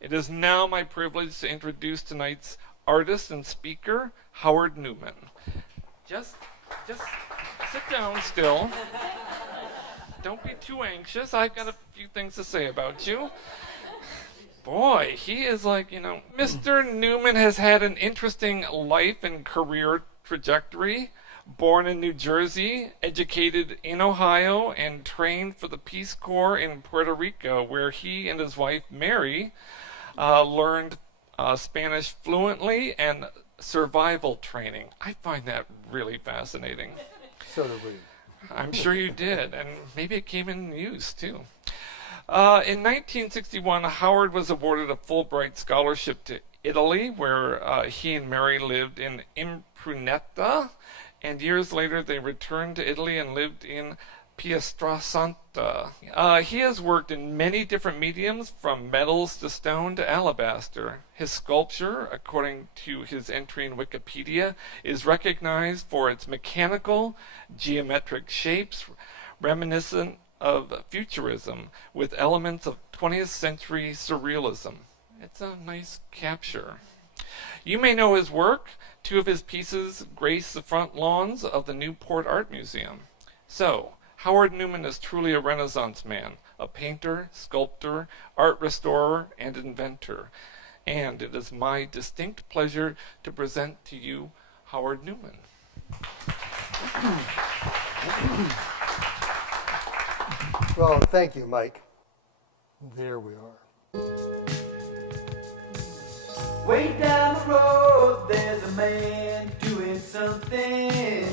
It is now my privilege to introduce tonight's artist and speaker, Howard Newman. Just sit down still. Don't be too anxious. I've got a few things to say about you. Boy, he is like, Mr. Newman has had an interesting life and career trajectory. Born in New Jersey, educated in Ohio, and trained for the Peace Corps in Puerto Rico, where he and his wife, Mary, learned Spanish fluently and survival training. I find that really fascinating. So do we. I'm sure you did, and maybe it came in use, too. In 1961, Howard was awarded a Fulbright scholarship to Italy, where he and Mary lived in Impruneta, and years later they returned to Italy and lived in Pietrasanta. He has worked in many different mediums, from metals to stone to alabaster. His sculpture, according to his entry in Wikipedia, is recognized for its mechanical, geometric shapes, reminiscent of Futurism, with elements of 20th century surrealism. It's a nice capture. You may know his work. Two of his pieces grace the front lawns of the Newport Art Museum. So, Howard Newman is truly a Renaissance man, a painter, sculptor, art restorer, and inventor. And it is my distinct pleasure to present to you Howard Newman. Well, thank you, Mike. There we are. Way down the road, there's a man doing something.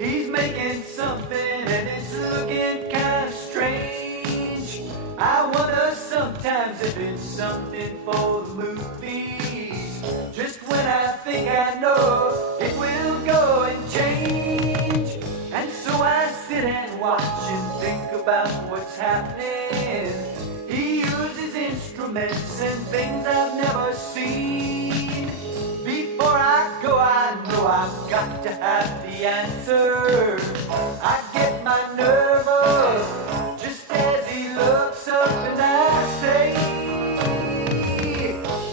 He's making something, and it's looking kind of strange. I wonder sometimes if it's something for the movies. Just when I think I know, it will go and change. And so I sit and watch and think about what's happening. He uses instruments and things I've never seen. Before I go, I know I've got to have the answer. I get my nerve up just as he looks up, and I say,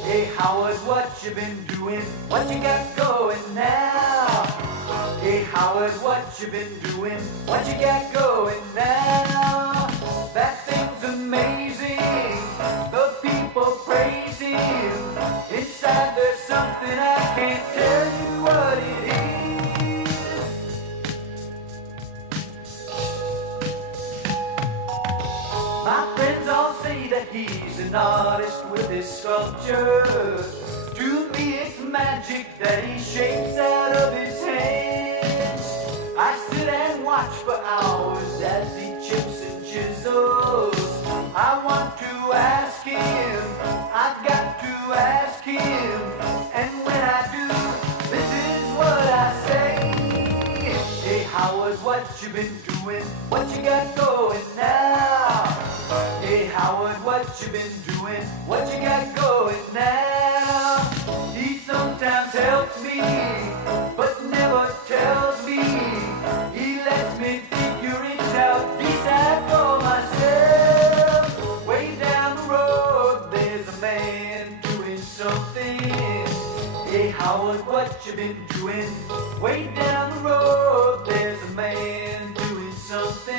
hey Howard, what you been doing? What you got going now? Hey Howard, what you been doing? What you got going now? That thing's amazing. The people praise him. Inside there's something I can't tell you what it is. My friends all say that he's an artist with his sculpture. To me it's magic that he shapes out of his hands. I sit and watch for hours as he chips and chisels. I want to ask him, I've got to ask him, and when I do, this is what I say. Hey Howard, what you been doing? What you got going now? Hey Howard, what you been doing? What you got going now? He sometimes helps me, but never tells me. He lets me figure it out, decide for myself. Way down the road, there's a man doing something. Hey Howard, what you been doing? Way down the road, there's a man doing something.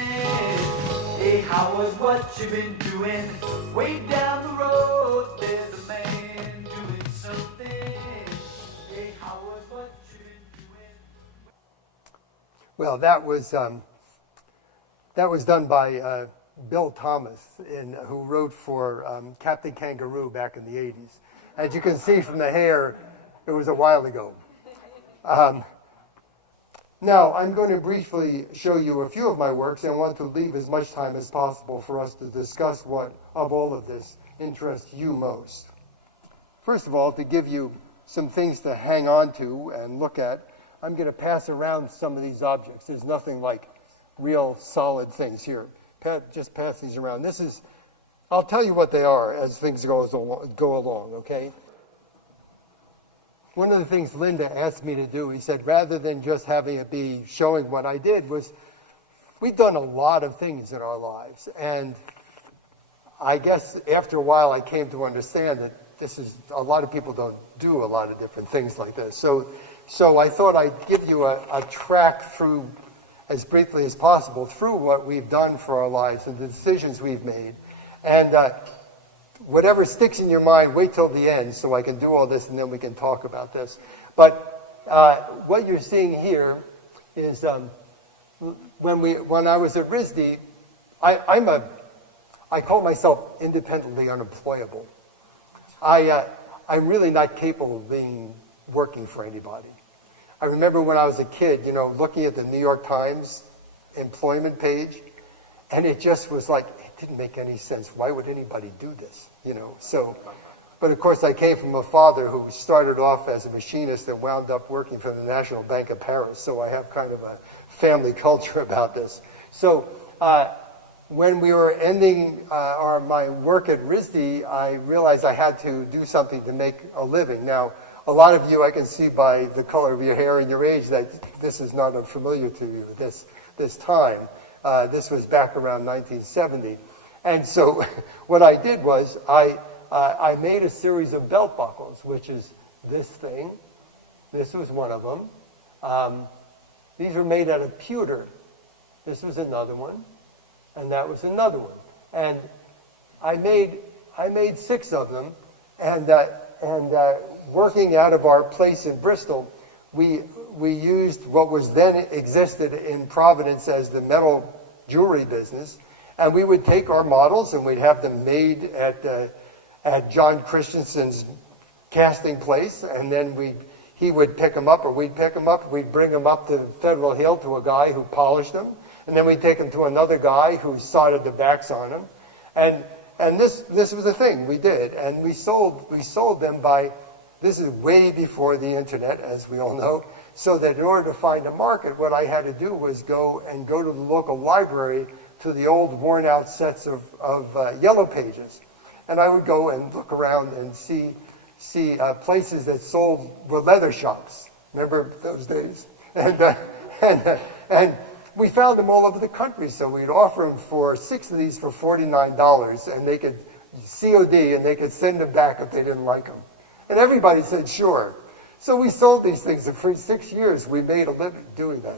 Hey Howard, what you been doing? Way down the road, there's a man doing something. Hey Howard, what you been doing? Well, that was done by Bill Thomas, who wrote for Captain Kangaroo back in the 80s. As you can see from the hair, it was a while ago. Now, I'm going to briefly show you a few of my works and want to leave as much time as possible for us to discuss what of all of this interests you most. First of all, to give you some things to hang on to and look at, I'm going to pass around some of these objects. There's nothing like real solid things here. Just pass these around. I'll tell you what they are as things go along, okay? One of the things Linda asked me to do, he said, rather than just having it be showing what I did, was we've done a lot of things in our lives. And I guess after a while I came to understand that this is, a lot of people don't do a lot of different things like this. So I thought I'd give you a track through, as briefly as possible, through what we've done for our lives and the decisions we've made. And whatever sticks in your mind, wait till the end so I can do all this and then we can talk about this. But what you're seeing here is when I was at RISD, I call myself independently unemployable. I'm really not capable of working for anybody. I remember when I was a kid, looking at the New York Times employment page, and it just was like, it didn't make any sense. Why would anybody do this? But of course I came from a father who started off as a machinist and wound up working for the National Bank of Paris, so I have kind of a family culture about this. So when we were ending my work at RISD, I realized I had to do something to make a living. Now, a lot of you, I can see by the color of your hair and your age that this is not unfamiliar to you this time. This was back around 1970. And so what I did was I made a series of belt buckles, which is this thing. This was one of them. These were made out of pewter. This was another one. And that was another one. And I made 6 of them. And working out of our place in Bristol, we used what was then existed in Providence as the metal jewelry business. And we would take our models and we'd have them made at John Christensen's casting place. And then he would pick them up or we'd pick them up. We'd bring them up to Federal Hill to a guy who polished them. And then we'd take them to another guy who soldered the backs on them. And this was a thing we did. And we sold them by, this is way before the internet, as we all know, so that in order to find a market, what I had to do was go to the local library to the old worn out sets of yellow pages. And I would go and look around and see places that were leather shops. Remember those days? And we found them all over the country, so we'd offer them for 6 of these for $49, and they could COD, and they could send them back if they didn't like them. And everybody said, sure. So we sold these things, and for 6 years we made a living doing that.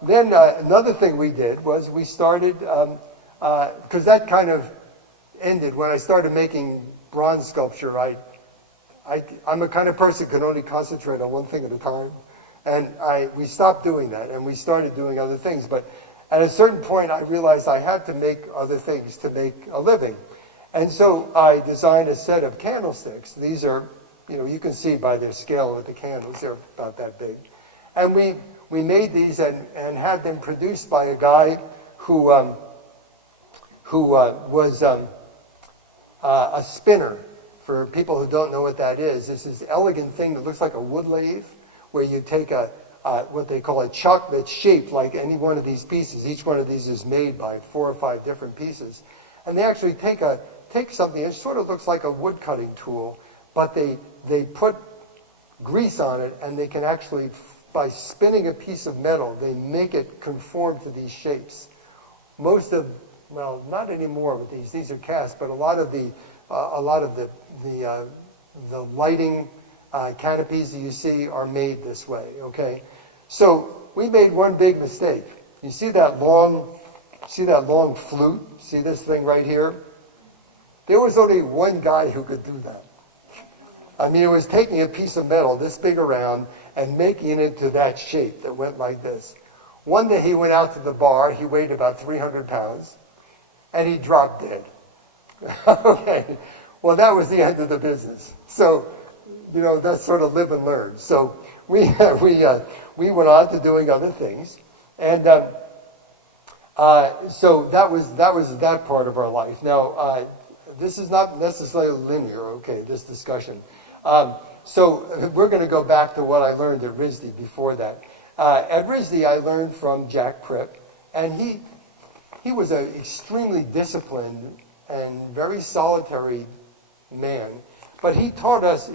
Then another thing we did was we started, because that kind of ended when I started making bronze sculpture. I'm a kind of person who can only concentrate on one thing at a time. And we stopped doing that, and we started doing other things. But at a certain point, I realized I had to make other things to make a living. And so I designed a set of candlesticks. These are, you can see by their scale with the candles, they're about that big. And we made these and had them produced by a guy who was a spinner. For people who don't know what that is, this is elegant thing that looks like a wood lathe, where you take what they call a chuck that's shaped like any one of these pieces. Each one of these is made by 4 or 5 different pieces. And they actually take something, it sort of looks like a wood cutting tool, but they put grease on it, and they can actually, by spinning a piece of metal, they make it conform to these shapes. Not anymore with these are cast, but a lot of the lighting canopies that you see are made this way, okay? So we made one big mistake. You see that long flute? See this thing right here? There was only one guy who could do that. I mean, it was taking a piece of metal this big around and making it into that shape that went like this. One day he went out to the bar, he weighed about 300 pounds, and he dropped dead. Okay, well that was the end of the business. So, that's sort of live and learn. So we went on to doing other things, and so that was that part of our life. Now this is not necessarily linear. Okay, this discussion. So we're going to go back to what I learned at RISD before that. At RISD, I learned from Jack Pripp, and he was an extremely disciplined and very solitary man. But he taught us,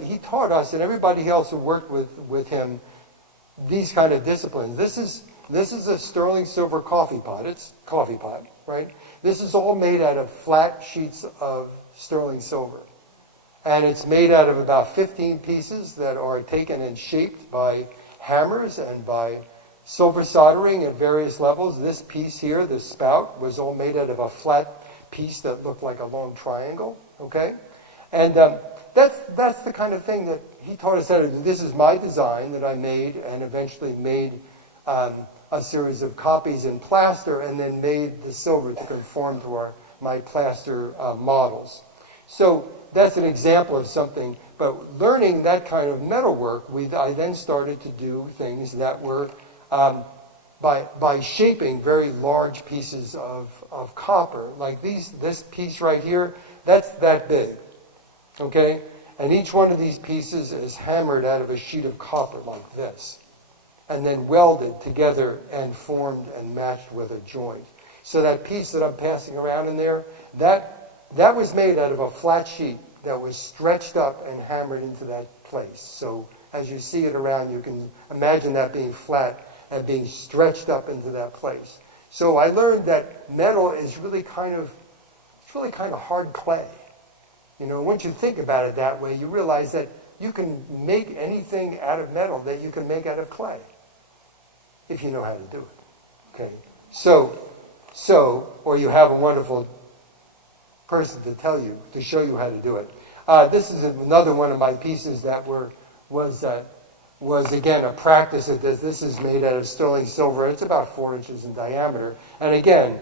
and everybody else who worked with him, these kind of disciplines. This is a sterling silver coffee pot. It's coffee pot, right? This is all made out of flat sheets of sterling silver. And it's made out of about 15 pieces that are taken and shaped by hammers and by silver soldering at various levels. This piece here, the spout, was all made out of a flat piece that looked like a long triangle, okay? And that's the kind of thing that he taught us how to do. This is my design that I made and eventually made a series of copies in plaster and then made the silver to conform to my plaster models. So that's an example of something. But learning that kind of metalwork, I then started to do things that were by shaping very large pieces of copper. Like this piece right here, that's that big, okay? And each one of these pieces is hammered out of a sheet of copper like this, and then welded together and formed and matched with a joint. So that piece that I'm passing around in there, that was made out of a flat sheet that was stretched up and hammered into that place. So as you see it around, you can imagine that being flat and being stretched up into that place. So I learned that metal is really kind of hard clay. You know, once you think about it that way, you realize that you can make anything out of metal that you can make out of clay, if you know how to do it. Okay, so, or you have a wonderful person to show you how to do it. This is another one of my pieces that was again a practice at this. This is made out of sterling silver. It's about 4 inches in diameter, and again,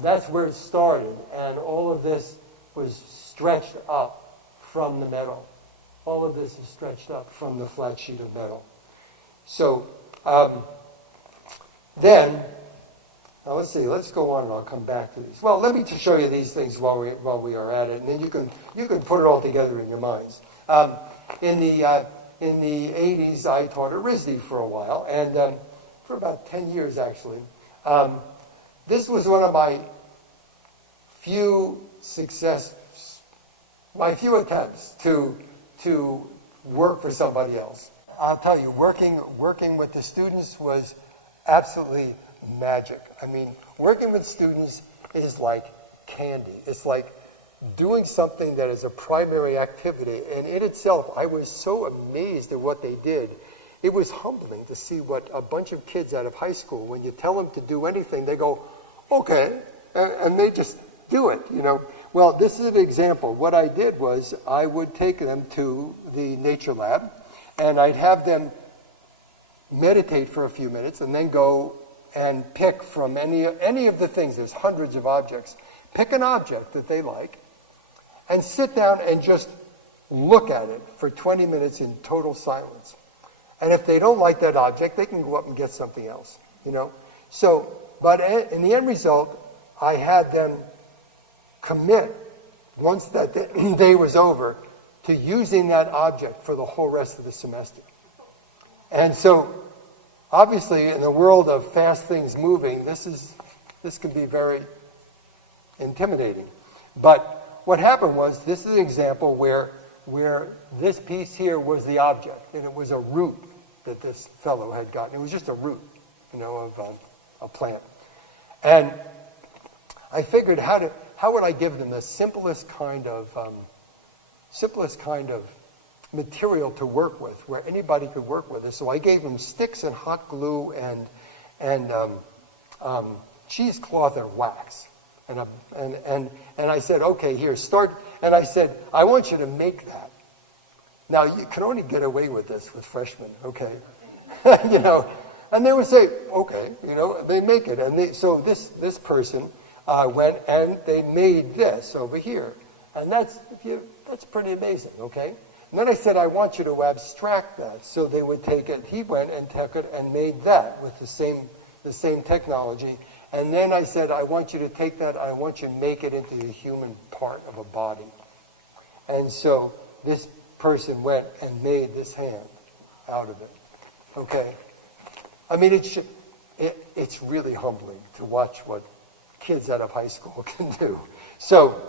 that's where it started, and all of this was stretched up from the metal. All of this is stretched up from the flat sheet of metal. So then, now let's see. Let's go on, and I'll come back to these. Well, let me just show you these things while we are at it, and then you can put it all together in your minds. In the 80s, I taught at RISD for a while, and for about 10 years actually. This was one of my few attempts to work for somebody else. I'll tell you, working with the students was absolutely magic. I mean, working with students is like candy. It's like doing something that is a primary activity. And in itself, I was so amazed at what they did. It was humbling to see what a bunch of kids out of high school, when you tell them to do anything, they go, okay, and they just do it, you know. Well, this is an example. What I did was I would take them to the nature lab, and I'd have them meditate for a few minutes and then go and pick from any of the things. There's hundreds of objects. Pick an object that they like and sit down and just look at it for 20 minutes in total silence. And if they don't like that object, they can go up and get something else, you know. So, but in the end result, I had them commit, once that day was over, to using that object for the whole rest of the semester. And so, obviously, in the world of fast things moving, this can be very intimidating. But what happened was, this is an example where this piece here was the object, and it was a root that this fellow had gotten. It was just a root, you know, of a plant. And I figured, how would I give them the simplest kind of material to work with, where anybody could work with it. So I gave them sticks and hot glue and cheesecloth and wax. And I said, okay, here, start. And I said, I want you to make that. Now, you can only get away with this with freshmen, okay? You know, and they would say, okay, you know, they make it. And so this person went and they made this over here. And that's pretty amazing, okay? And then I said, I want you to abstract that. So they would take it. He went and took it and made that with the same technology. And then I said, I want you to take that, I want you to make it into a human part of a body. And so this person went and made this hand out of it. Okay? I mean, it's really humbling to watch what kids out of high school can do. So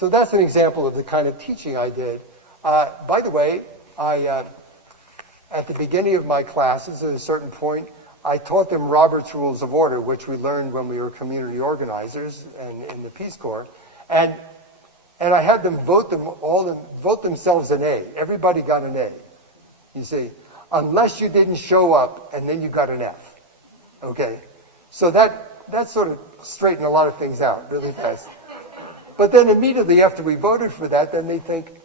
that's an example of the kind of teaching I did. By the way, at the beginning of my classes, at a certain point, I taught them Robert's Rules of Order, which we learned when we were community organizers and in the Peace Corps. And And I had them vote themselves an A. Everybody got an A. You see, unless you didn't show up, and then you got an F. Okay? So that sort of straightened a lot of things out really fast. But then immediately after we voted for that, then they think,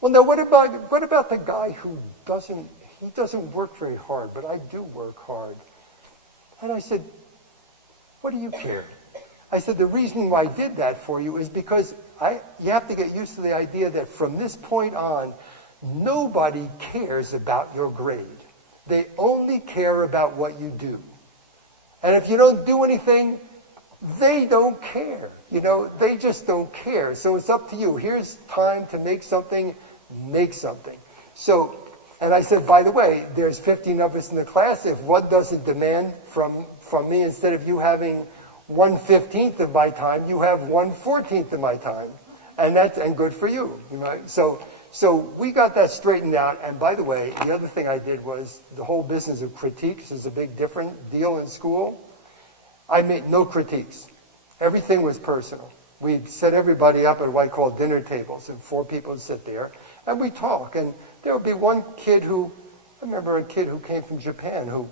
well, now what about the guy who doesn't work very hard, but I do work hard? And I said, what do you care? I said, the reason why I did that for you is because you have to get used to the idea that from this point on, nobody cares about your grade. They only care about what you do. And if you don't do anything, they don't care. They just don't care. So it's up to you. Here's time to make something, make something. So, and I said, by the way, there's 15 of us in the class. If one doesn't demand from me, instead of you having 1/15 of my time, you have 1/14 of my time. And good for you. Right? So we got that straightened out. And by the way, the other thing I did was the whole business of critiques is a big different deal in school. I made no critiques. Everything was personal. We'd set everybody up at what I call dinner tables, and 4 people would sit there, and we'd talk. And there would be one kid I remember a kid who came from Japan who,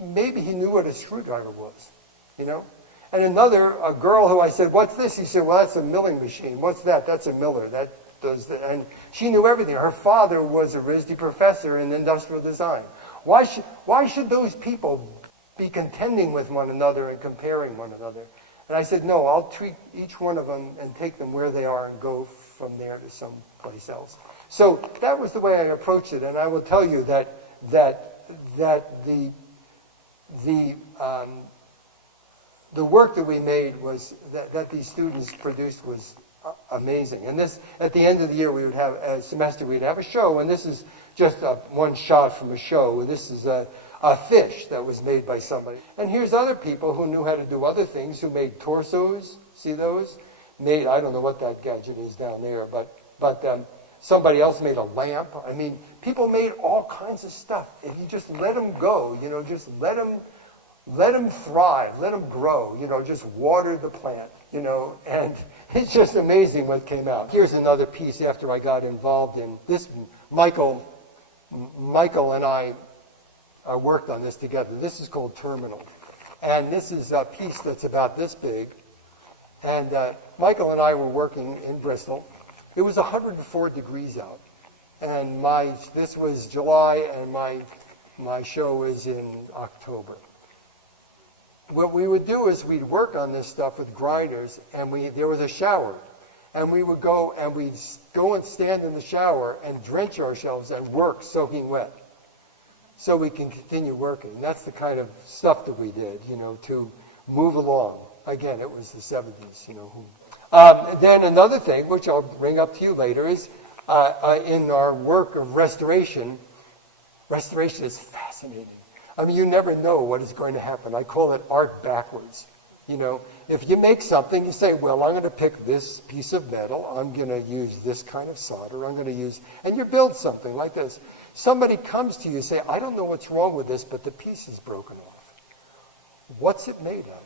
maybe he knew what a screwdriver was, And a girl who I said, what's this? He said, well, that's a milling machine. What's that? That's a miller. That does that. And she knew everything. Her father was a RISD professor in industrial design. Why should those people be contending with one another and comparing one another? And I said, no, I'll treat each one of them and take them where they are and go from there to someplace else. So that was the way I approached it. And I will tell you that the work that we made was that these students produced was amazing. And this, at the end of the year, we would have a semester. We'd have a show, and this is just one shot from a show. And this is a fish that was made by somebody. And here's other people who knew how to do other things, who made torsos. See those? I don't know what that gadget is down there, but somebody else made a lamp. I mean, people made all kinds of stuff. If you just let them go, just let them thrive, let them grow, just water the plant, and it's just amazing what came out. Here's another piece after I got involved in this. Michael and I worked on this together. This is called Terminal. And this is a piece that's about this big. And Michael and I were working in Bristol. It was 104 degrees out. And this was July, and my show was in October. What we would do is we'd work on this stuff with grinders, and there was a shower. And we would go and stand in the shower and drench ourselves and work soaking wet, so we can continue working. That's the kind of stuff that we did, to move along. Again, it was the 70s, Then another thing, which I'll bring up to you later, is in our work of restoration is fascinating. I mean, you never know what is going to happen. I call it art backwards. If you make something, you say, well, I'm going to pick this piece of metal, I'm going to use this kind of solder, and you build something like this. Somebody comes to you and say, I don't know what's wrong with this, but the piece is broken off. What's it made out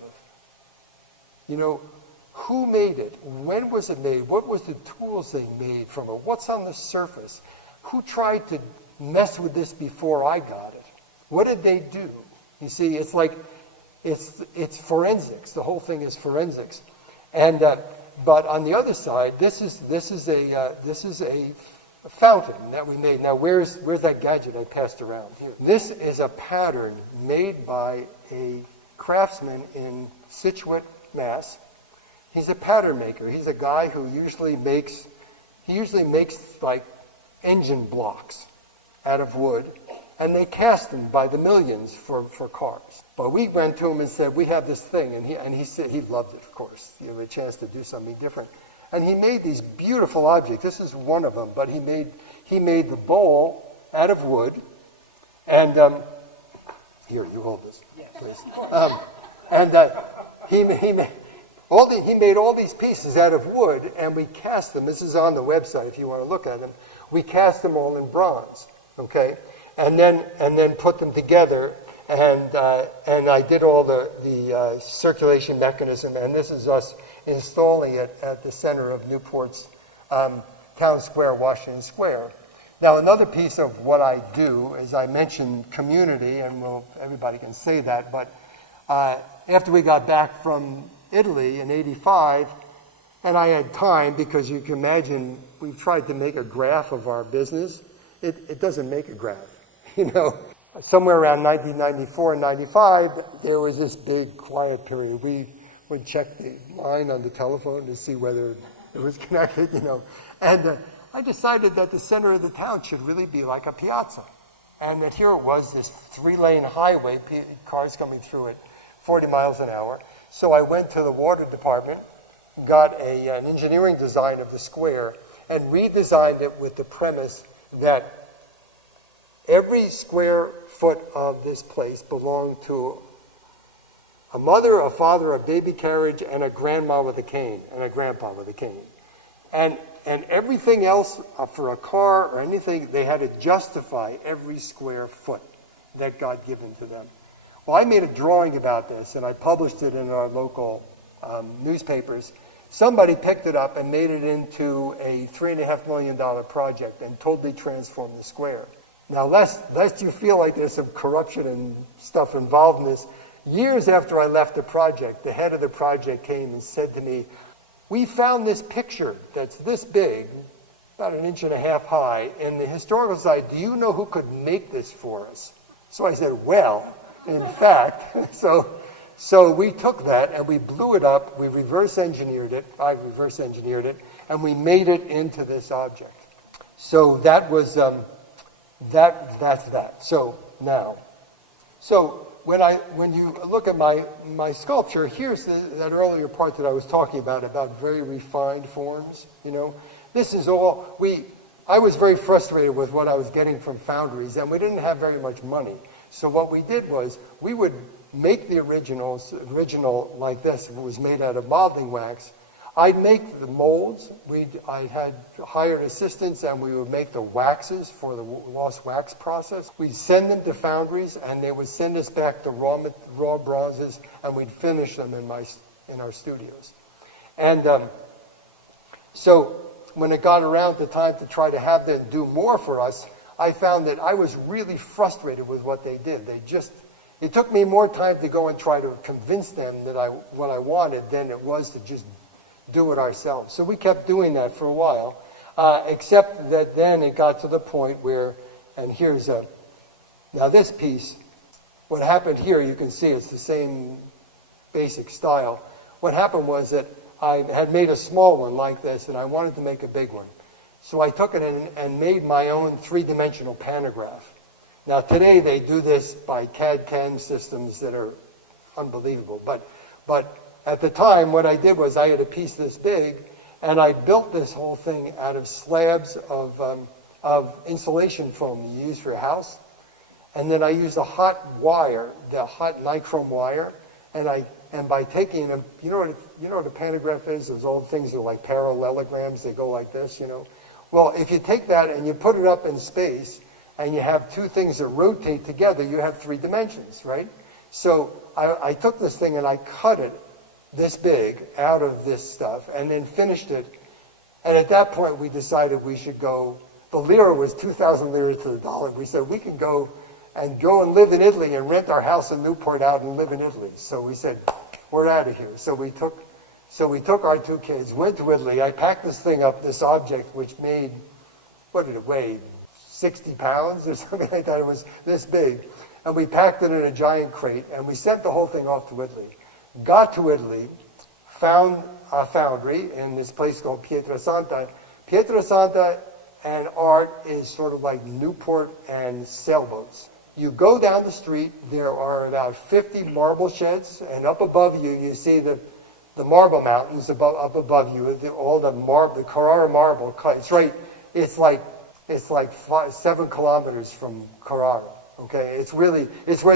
of? Who made it? When was it made? What was the tools they made from it? What's on the surface? Who tried to mess with this before I got it? What did they do? You see, it's like, it's forensics. The whole thing is forensics. And but on the other side, this is a fountain that we made. Now, where's that gadget I passed around here? This is a pattern made by a craftsman in Scituate, Mass. He's a pattern maker. He's a guy who usually makes like engine blocks out of wood, and they cast them by the millions for cars. But we went to him and said, we have this thing, and he said he loved it, of course. A chance to do something different. And he made these beautiful objects. This is one of them, but he made the bowl out of wood. And here, you hold this, please. He made all these pieces out of wood, and we cast them. This is on the website if you want to look at them. We cast them all in bronze, okay, and then put them together. And I did all the circulation mechanism. And this is us installing it at the center of Newport's Town Square, Washington Square. Now, another piece of what I do is I mentioned community, and everybody can say that, but after we got back from Italy in '85, and I had time, because you can imagine we've tried to make a graph of our business. It doesn't make a graph, you know. Somewhere around 1994 and 95, there was this big quiet period. We would check the line on the telephone to see whether it was connected, you know. And I decided that the center of the town should really be like a piazza. And that here it was, this 3-lane highway, cars coming through at 40 miles an hour. So I went to the water department, got an engineering design of the square, and redesigned it with the premise that every square foot of this place belonged to a mother, a father, a baby carriage, and a grandma with a cane, and a grandpa with a cane. And everything else, for a car or anything, they had to justify every square foot that got given to them. Well, I made a drawing about this, and I published it in our local newspapers. Somebody picked it up and made it into a $3.5 million project and totally transformed the square. Now, lest you feel like there's some corruption and stuff involved in this, years after I left the project, the head of the project came and said to me, "We found this picture that's this big, about 1.5 inches high, in the historical society. Do you know who could make this for us?" So I said, well, in fact, so we took that and we blew it up, we reverse engineered it, I reverse engineered it, and we made it into this object. So that was, that's that. So now, when you look at my sculpture, here's that earlier part that I was talking about very refined forms, you know. This is all, I was very frustrated with what I was getting from foundries, and we didn't have very much money. So what we did was, we would make the original like this. It was made out of modeling wax. I'd make the molds. I had hired assistants, and we would make the waxes for the lost wax process. We'd send them to foundries, and they would send us back the raw bronzes, and we'd finish them in our studios. And so when it got around to time to try to have them do more for us, I found that I was really frustrated with what they did. It took me more time to go and try to convince them that what I wanted than it was to just do it ourselves. So we kept doing that for a while, except that then it got to the point where, and here's now this piece, what happened here, you can see it's the same basic style. What happened was that I had made a small one like this, and I wanted to make a big one. So I took it and made my own 3-dimensional pantograph. Now today they do this by CAD/CAM systems that are unbelievable. But at the time, what I did was I had a piece this big, and I built this whole thing out of slabs of insulation foam you use for a house. And then I used a hot wire, the hot nichrome wire, and by taking them, you know what a pantograph is? Those old things that are like parallelograms. They go like this, you know. Well, if you take that and you put it up in space, and you have two things that rotate together, you have 3 dimensions, right? So I took this thing and I cut it this big out of this stuff and then finished it. And at that point, we decided we should go. The lira was 2,000 lira to the dollar. We said we can go and live in Italy and rent our house in Newport out and live in Italy. So we said, we're out of here. So we took our 2 kids, went to Italy. I packed this thing up, this object, which made, what did it weigh? 60 pounds or something like that. It was this big. And we packed it in a giant crate, and we sent the whole thing off to Italy. Got to Italy, found a foundry in this place called Pietrasanta. Pietrasanta and art is sort of like Newport and sailboats. You go down the street, there are about 50 marble sheds, and up above you, you see the marble mountains up above you, all the Carrara marble. It's like 7 kilometers from Carrara. Okay, it's where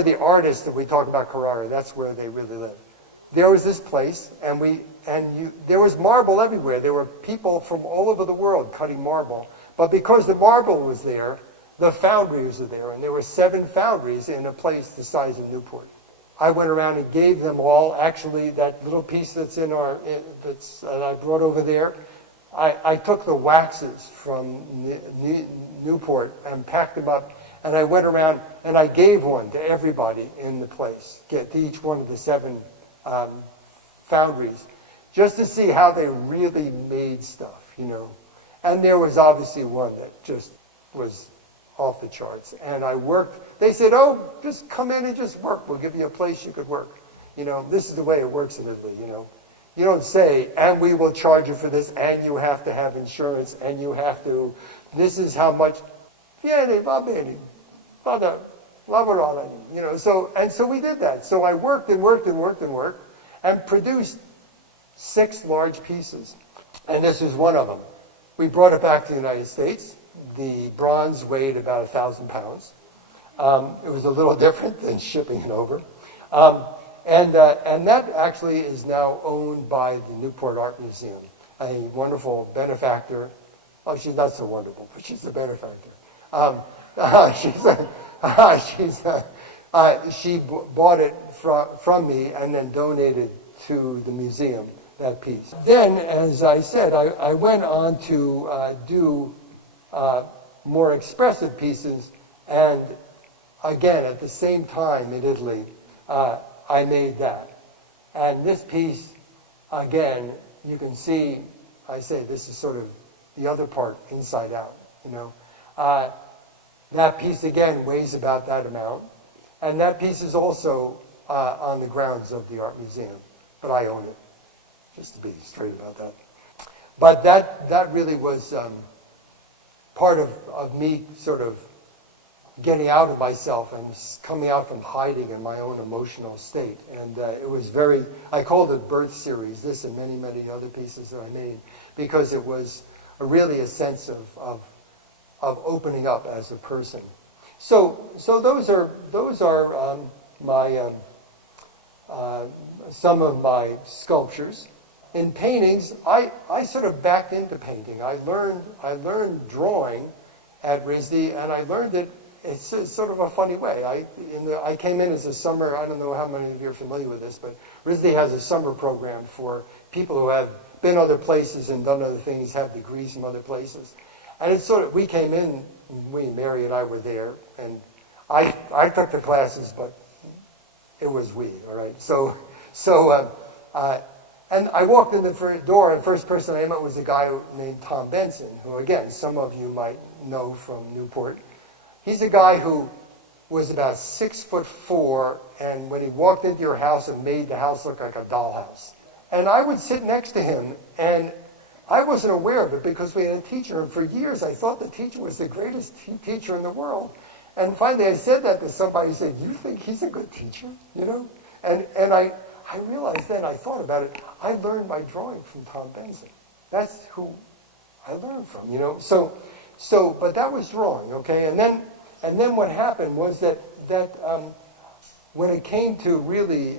the artists that we talk about Carrara, that's where they really live. There was this place, there was marble everywhere. There were people from all over the world cutting marble. But because the marble was there, the foundries were there, and there were 7 foundries in a place the size of Newport. I went around and gave them all, actually, that little piece that's that I brought over there. I took the waxes from Newport and packed them up, and I went around and I gave one to everybody in the place, to each one of the 7 foundries, just to see how they really made stuff, you know. And there was obviously one that just was off the charts. And I worked, they said, oh, just come in and just work. We'll give you a place you could work. You know, this is the way it works in Italy, you know. You don't say, and we will charge you for this, and you have to have insurance, and you have to, this is how much, vieni, va bene, vada, lavorare, you know. So we did that. So I worked and worked and worked and worked, and produced 6 large pieces. And this is one of them. We brought it back to the United States. The bronze weighed about 1,000 pounds. It was a little different than shipping it over. And that actually is now owned by the Newport Art Museum, a wonderful benefactor. Oh, she's not so wonderful, but she's a benefactor. She bought it from me and then donated to the museum, that piece. Then, as I said, I went on to do more expressive pieces, and again, at the same time in Italy, I made that. And this piece, again, you can see, I say this is sort of the other part inside out, you know. That piece, again, weighs about that amount. And that piece is also on the grounds of the Art Museum, but I own it, just to be straight about that. But that really was part of me sort of getting out of myself and coming out from hiding in my own emotional state. And it was I called it Birth Series, this and many, many other pieces that I made, because it was really a sense of opening up as a person. So those are my some of my sculptures. In paintings, I sort of backed into painting. I learned drawing at RISD, and I learned it. It's sort of a funny way. I came in as a summer, I don't know how many of you are familiar with this, but RISD has a summer program for people who have been other places and done other things, have degrees from other places. And it's sort of, we came in, Mary and I were there, and I took the classes, but it was we, all right? And I walked in the front door, and the first person I met was a guy named Tom Benson, who, again, some of you might know from Newport. He's a guy who was about 6'4", and when he walked into your house and made the house look like a dollhouse. And I would sit next to him, and I wasn't aware of it because we had a teacher, and for years I thought the teacher was the greatest teacher in the world. And finally I said that to somebody, who said, "You think he's a good teacher?" You know? And I realized then, I thought about it, I learned my drawing from Tom Benson. That's who I learned from, you know? So, but that was drawing, okay? And then what happened was that when it came to really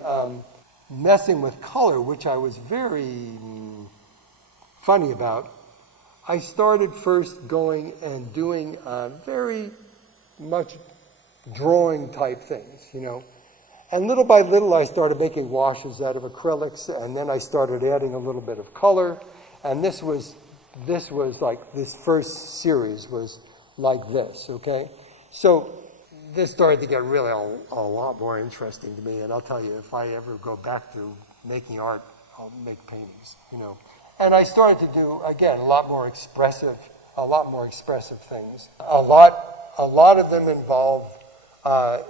messing with color, which I was very funny about, I started first going and doing very much drawing type things, you know. And little by little, I started making washes out of acrylics, and then I started adding a little bit of color. And this was like, this first series was like this, okay? So this started to get really a lot more interesting to me, and I'll tell you, if I ever go back to making art, I'll make paintings, you know. And I started to do, again, a lot more expressive things. A lot of them involve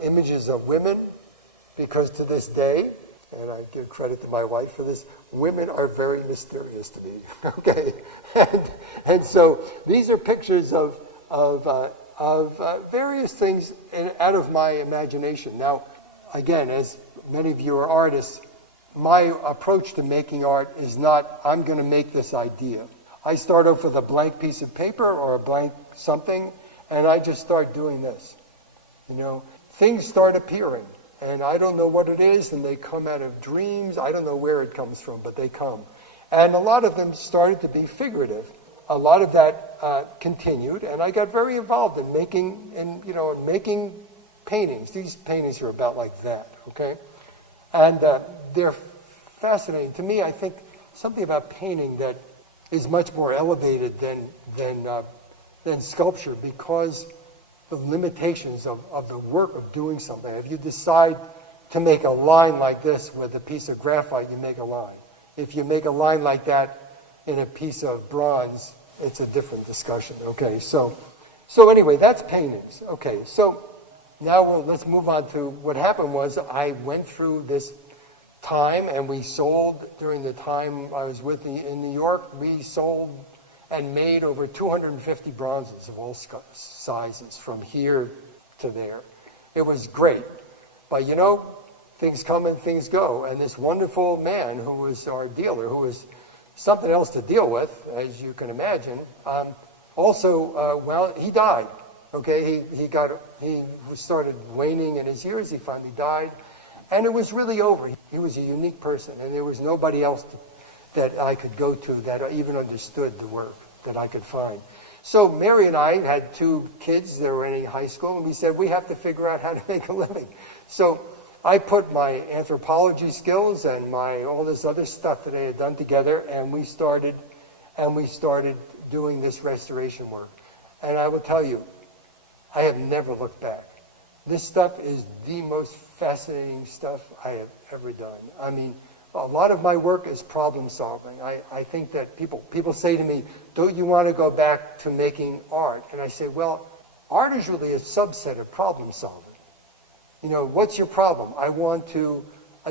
images of women, because to this day, and I give credit to my wife for this, women are very mysterious to me, okay? And so these are pictures of various things out of my imagination. Now, again, as many of you are artists, my approach to making art is not, I'm going to make this idea. I start off with a blank piece of paper or a blank something, and I just start doing this. You know, things start appearing, and I don't know what it is, and they come out of dreams. I don't know where it comes from, but they come. And a lot of them started to be figurative. A lot of that continued, and I got very involved in making paintings. These paintings are about like that, okay? And they're fascinating. To me, I think something about painting that is much more elevated than sculpture, because the limitations of the work of doing something. If you decide to make a line like this with a piece of graphite, you make a line. If you make a line like that in a piece of bronze, it's a different discussion. Okay, so anyway, that's paintings. Okay, so now let's move on to what happened was I went through this time, and we sold during the time I was in New York. We sold and made over 250 bronzes of all sizes from here to there. It was great, but you know, things come and things go. And this wonderful man who was our dealer, who was something else to deal with, as you can imagine, well, he died. Okay, he started waning in his years. He finally died, and it was really over. He was a unique person, and there was nobody else that I could go to that even understood the work that I could find. So Mary and I had 2 kids that were in high school, and we said we have to figure out how to make a living. So I put my anthropology skills and all this other stuff that I had done together, and we started doing this restoration work. And I will tell you, I have never looked back. This stuff is the most fascinating stuff I have ever done. I mean, a lot of my work is problem solving. I think that people say to me, don't you want to go back to making art? And I say, well, art is really a subset of problem solving. You know, what's your problem? I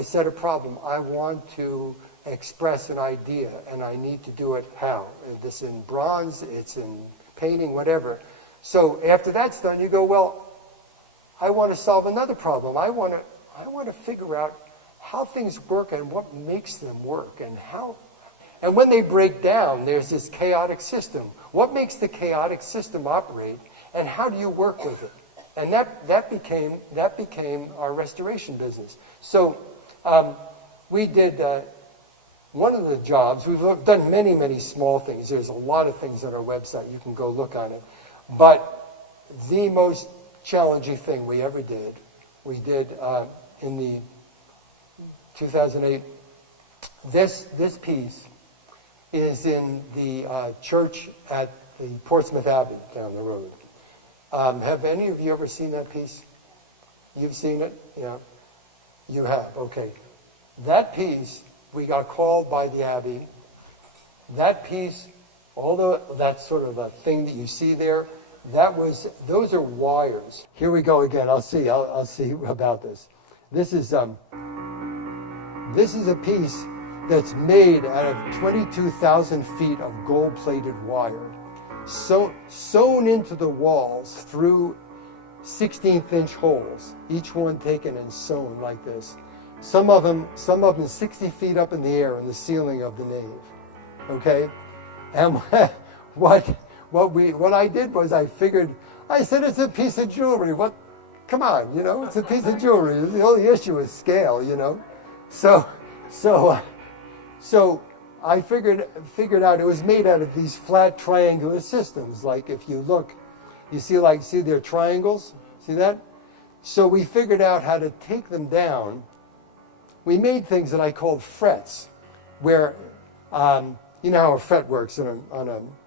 set a problem. I want to express an idea, and I need to do it how? And this in bronze, it's in painting, whatever. So after that's done, you go, well, I want to solve another problem. I want to figure out how things work and what makes them work, and when they break down, there's this chaotic system. What makes the chaotic system operate, and how do you work with it? And that became our restoration business. So we did one of the jobs. We've done many, many small things. There's a lot of things on our website. You can go look on it. But the most challenging thing we ever did, we did in the 2008. This piece is in the church at the Portsmouth Abbey down the road. Have any of you ever seen that piece? You've seen it? Yeah. You have, okay. That piece, we got called by the Abbey. That piece, although that's sort of a thing that you see there, those are wires. Here we go again. I'll see about this. This is a piece that's made out of 22,000 feet of gold-plated wire, sewn into the walls through 16th-inch holes, each one taken and sewn like this. Some of them 60 feet up in the air in the ceiling of the nave. Okay, and what I did was I said it's a piece of jewelry. What? Come on, you know, it's a piece of jewelry. The only issue is scale, you know. So I figured out it was made out of these flat triangular systems. Like if you look, you see their triangles. See that? So we figured out how to take them down. We made things that I called frets, where you know how a fret works on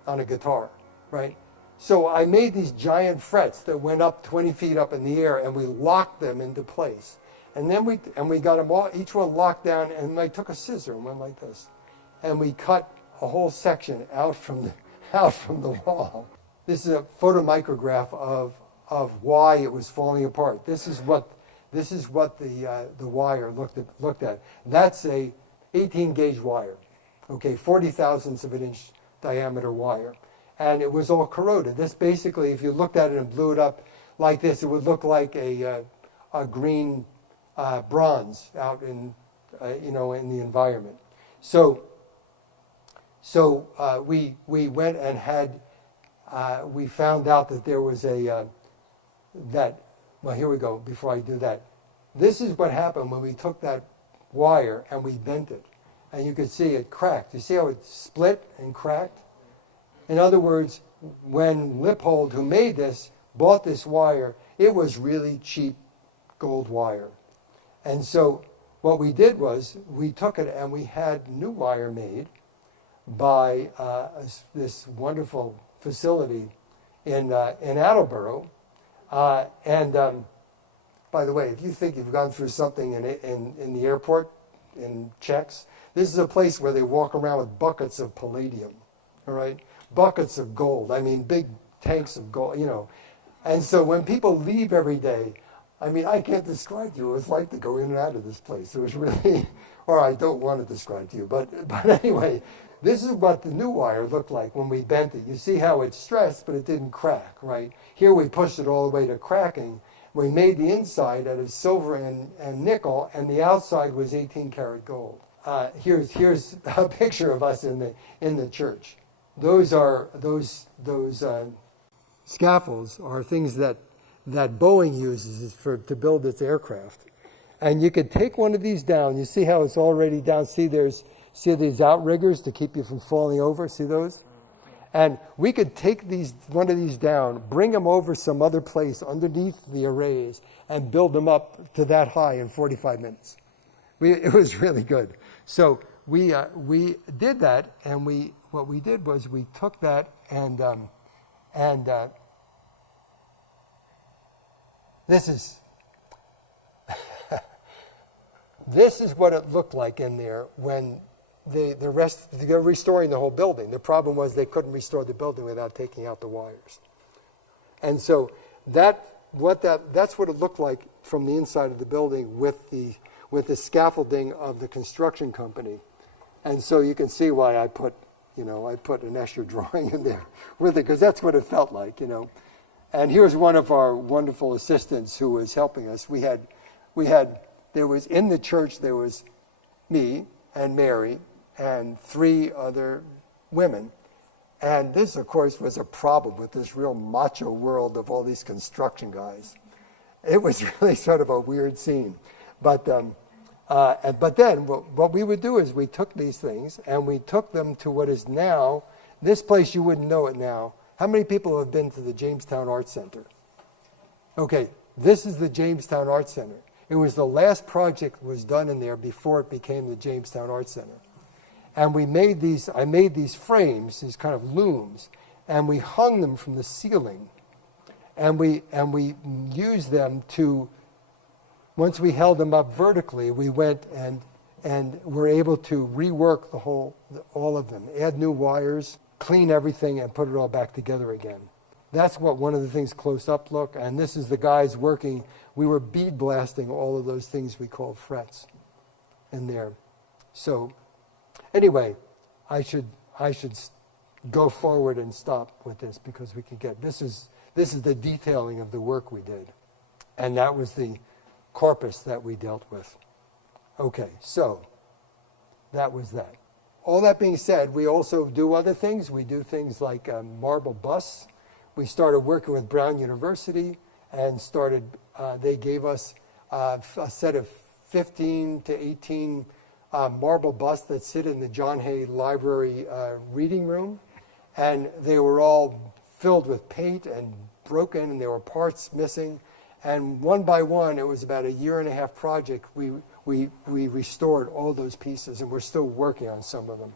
a guitar, right? So I made these giant frets that went up 20 feet up in the air, and we locked them into place. And then we got them all, each one locked down, and I took a scissor and went like this, and we cut a whole section out from the wall. This is a photomicrograph of why it was falling apart. This is what the wire looked at. That's a 18 gauge wire, okay, 40 thousandths of an inch diameter wire, and it was all corroded. This basically, if you looked at it and blew it up like this, it would look like a green bronze out in in the environment. So we went and had we found out that there was well, here we go. Before I do that, this is what happened when we took that wire and we bent it, and you could see it cracked. You see how it split and cracked? In other words, when Lippold, who made this, bought this wire, it was really cheap gold wire. And so what we did was we took it and we had new wire made by this wonderful facility in Attleboro. By the way, if you think you've gone through something in the airport, in checks, this is a place where they walk around with buckets of palladium, all right? Buckets of gold. I mean, big tanks of gold, you know. And so when people leave every day, I mean, I can't describe to you what it's like to go in and out of this place. It was really, or I don't want to describe to you. But anyway, this is what the new wire looked like when we bent it. You see how it's stressed, but it didn't crack, right? Here we pushed it all the way to cracking. We made the inside out of silver and nickel, and the outside was 18 karat gold. Here's a picture of us in the church. Those scaffolds are things that Boeing uses to build its aircraft. And you could take one of these down. You see how it's already down. See these outriggers to keep you from falling over. See those? And we could take one of these down, bring them over some other place underneath the arrays, and build them up to that high in 45 minutes. It was really good. So we did that, and what we did was we took that and this is this is what it looked like in there when they're restoring the whole building. The problem was they couldn't restore the building without taking out the wires. And so that's what it looked like from the inside of the building with the scaffolding of the construction company. And so you can see why I put an Escher drawing in there with it, because that's what it felt like, you know. And here's one of our wonderful assistants who was helping us. There was in the church, there was me and Mary and 3 other women. And this, of course, was a problem with this real macho world of all these construction guys. It was really sort of a weird scene. But then what we would do is we took these things and we took them to what is now, this place you wouldn't know it now. How many people have been to the Jamestown Art Center? Okay, this is the Jamestown Art Center. It was the last project that was done in there before it became the Jamestown Art Center. And I made these frames, these kind of looms, and we hung them from the ceiling. And we used them to, once we held them up vertically, we went and were able to rework all of them, add new wires, clean everything, and put it all back together again. That's what one of the things close up look, and this is the guys working. We were bead blasting all of those things we call frets in there. So anyway, I should go forward and stop with this because we can get, this is the detailing of the work we did. And that was the corpus that we dealt with. Okay, so that was that. All that being said, we also do other things. We do things like marble busts. We started working with Brown University and they gave us a set of 15 to 18 marble busts that sit in the John Hay Library reading room. And they were all filled with paint and broken, and there were parts missing. And one by one, it was about a 1.5-year project, we restored all those pieces, and we're still working on some of them.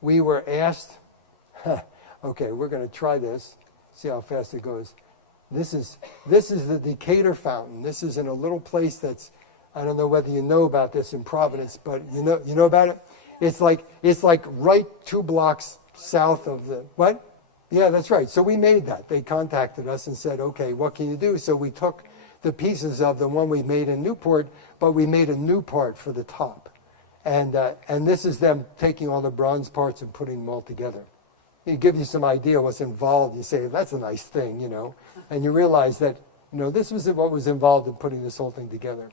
We were asked, okay, we're going to try this, see how fast it goes. This is the Decatur Fountain. This is in a little place that's, I don't know whether you know about this in Providence, but you know about it? It's like right 2 blocks south of the, what? Yeah, that's right. So we made that. They contacted us and said, okay, what can you do? So we took the pieces of the one we made in Newport, but we made a new part for the top. And this is them taking all the bronze parts and putting them all together. It gives you some idea what's involved. You say, that's a nice thing, you know. And you realize that, you know, this was what was involved in putting this whole thing together.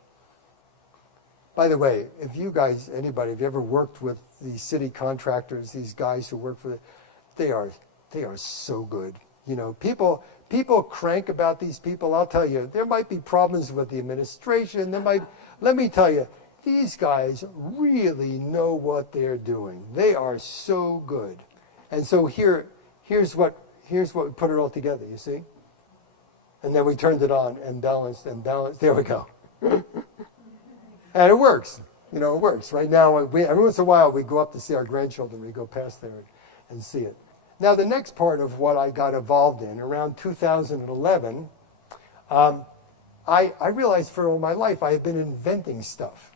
By the way, if you guys, anybody, have you ever worked with these city contractors, these guys who work for the, they are so good. You know, people crank about these people. I'll tell you, there might be problems with the administration. Let me tell you, these guys really know what they're doing. They are so good. And so here's what we put it all together, you see? And then we turned it on and balanced. There we go. And it works. You know, it works. Right now, every once in a while, we go up to see our grandchildren. We go past there and see it. Now, the next part of what I got involved in, around 2011, I realized for all my life I had been inventing stuff.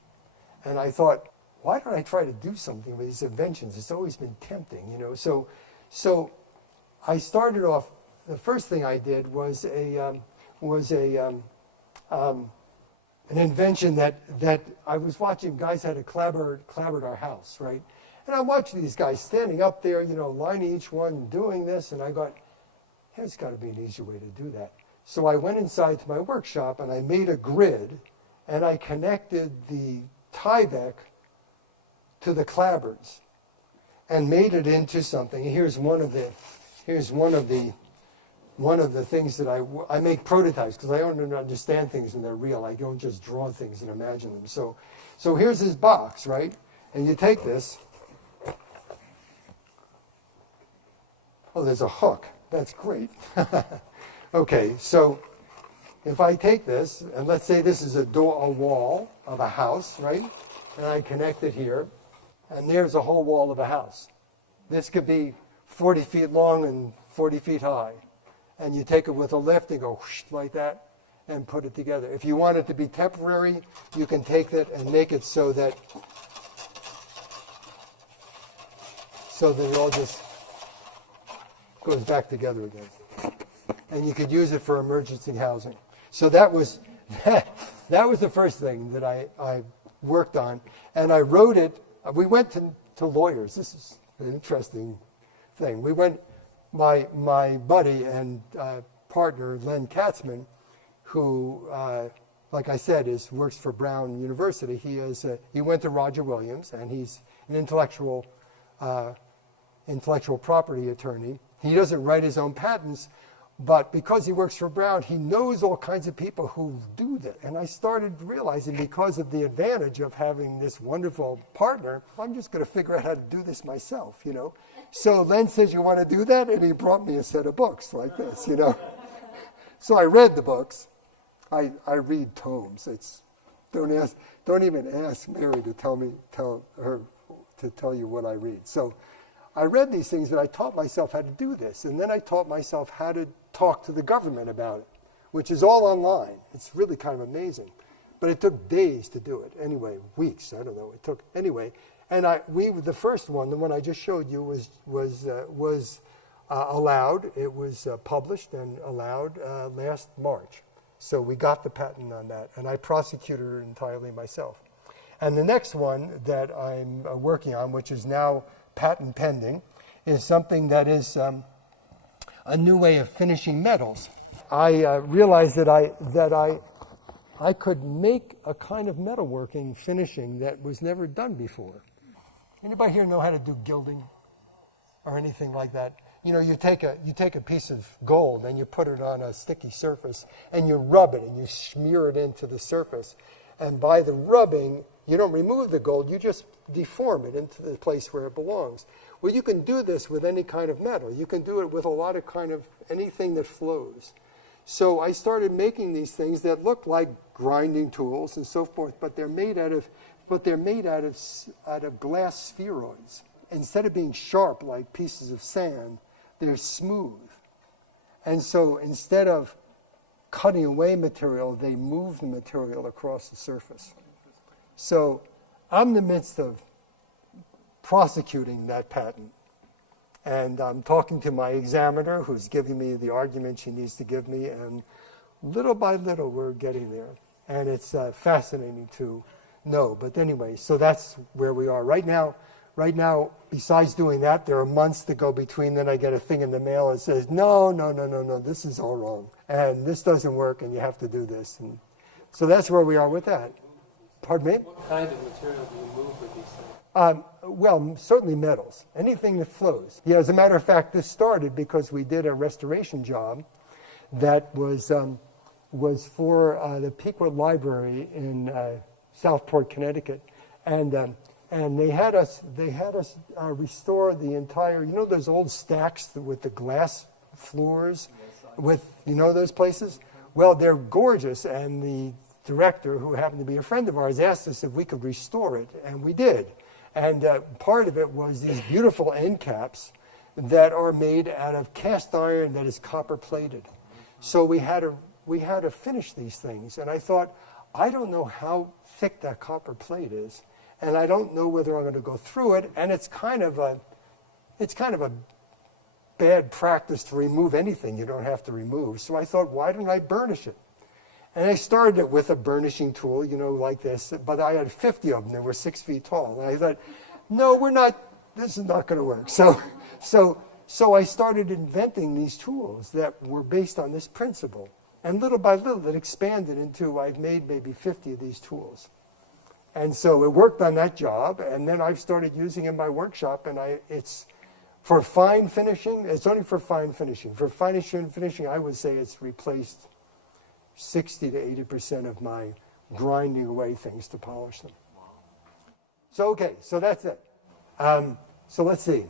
And I thought, why don't I try to do something with these inventions? It's always been tempting, you know. So I started off, the first thing I did was an invention that I was watching. Guys had a clapboard our house, right? And I watched these guys standing up there, you know, lining each one, doing this, and I thought, there's got to be an easier way to do that. So I went inside to my workshop and I made a grid, and I connected the Tyvek to the clapboards and made it into something. And here's one of the things that I make prototypes, because I don't understand things when they're real. I don't just draw things and imagine them. So here's this box, right? And you take this. Oh, there's a hook. That's great. Okay, so if I take this, and let's say this is a wall of a house, right? And I connect it here, and there's a whole wall of a house. This could be 40 feet long and 40 feet high. And you take it with a lift and go whoosh, like that and put it together. If you want it to be temporary, you can take it and make it so that it all just goes back together again. And you could use it for emergency housing. So that was the first thing that I worked on. And I wrote it. We went to lawyers. This is an interesting thing. We went, my buddy and partner, Len Katzman, who, like I said, works for Brown University. He went to Roger Williams, and he's an intellectual property attorney. He doesn't write his own patents, but because he works for Brown, he knows all kinds of people who do that. And I started realizing, because of the advantage of having this wonderful partner, I'm just going to figure out how to do this myself, you know. So Len says, you want to do that? And he brought me a set of books like this, you know. So I read the books. I read tomes. Don't even ask Mary to tell you what I read. So I read these things, and I taught myself how to do this. And then I taught myself how to talk to the government about it, which is all online. It's really kind of amazing. But it took days to do it. Anyway, weeks, I don't know. It took, anyway. And the first one, the one I just showed you, was allowed. It was published and allowed last March. So we got the patent on that, and I prosecuted it entirely myself. And the next one that I'm working on, which is now patent pending, is something that is a new way of finishing metals. I realized that I could make a kind of metalworking finishing that was never done before. Anybody here know how to do gilding or anything like that? You know, you take a piece of gold and you put it on a sticky surface and you rub it and you smear it into the surface. And by the rubbing, you don't remove the gold, you just deform it into the place where it belongs. Well, you can do this with any kind of metal. You can do it with a lot of kind of anything that flows. So I started making these things that look like grinding tools and so forth, but they're made out of glass spheroids. Instead of being sharp like pieces of sand, they're smooth. And so instead of cutting away material, they move the material across the surface. So I'm in the midst of prosecuting that patent. And I'm talking to my examiner, who's giving me the argument she needs to give me, and little by little we're getting there. And it's fascinating to know. But anyway, so that's where we are. Right now, besides doing that, there are months to go between. Then I get a thing in the mail that says, no, this is all wrong. And this doesn't work, and you have to do this. And so that's where we are with that. Pardon me? What kind of material do you move with these things? Well, certainly metals. Anything that flows. Yeah, as a matter of fact, this started because we did a restoration job that was for the Pequot Library in Southport, Connecticut, and they had us restore the entire. You know those old stacks with the glass floors, with those places. Well, they're gorgeous, and director, who happened to be a friend of ours, asked us if we could restore it, and we did. And part of it was these beautiful end caps that are made out of cast iron that is copper plated. So we had to finish these things, and I thought, I don't know how thick that copper plate is, and I don't know whether I'm going to go through it, and it's kind of a bad practice to remove anything you don't have to remove. So I thought, why don't I burnish it? And I started it with a burnishing tool, like this, but I had 50 of them. They were 6 feet tall. And I thought, no, this is not going to work. So I started inventing these tools that were based on this principle. And little by little, that expanded into, I've made maybe 50 of these tools. And so it worked on that job, and then I've started using it in my workshop, and it's for fine finishing. It's only for fine finishing. For fine finishing, I would say it's replaced 60 to 80% of my grinding away things to polish them. So, okay, so that's it. So let's see.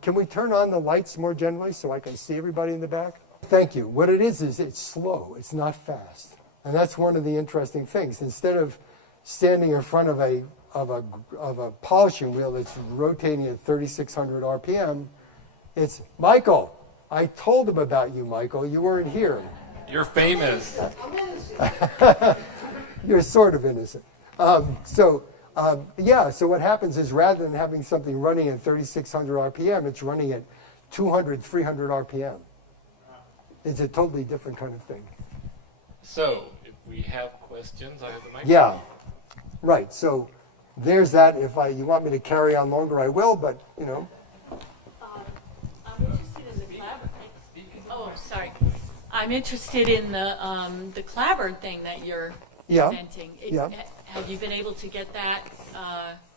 Can we turn on the lights more generally so I can see everybody in the back? Thank you. What it is it's slow. It's not fast. And that's one of the interesting things. Instead of standing in front of a polishing wheel that's rotating at 3,600 RPM, it's, Michael, I told him about you, Michael. You weren't here. You're famous. You're sort of innocent. So what happens is rather than having something running at 3,600 RPM, it's running at 200, 300 RPM. It's a totally different kind of thing. So, if we have questions, I have the microphone. Yeah, right. So there's that. If you want me to carry on longer, I will, but, I'm interested in the clapboard. Oh, sorry. I'm interested in the clapboard thing that you're inventing. Have you been able to get that?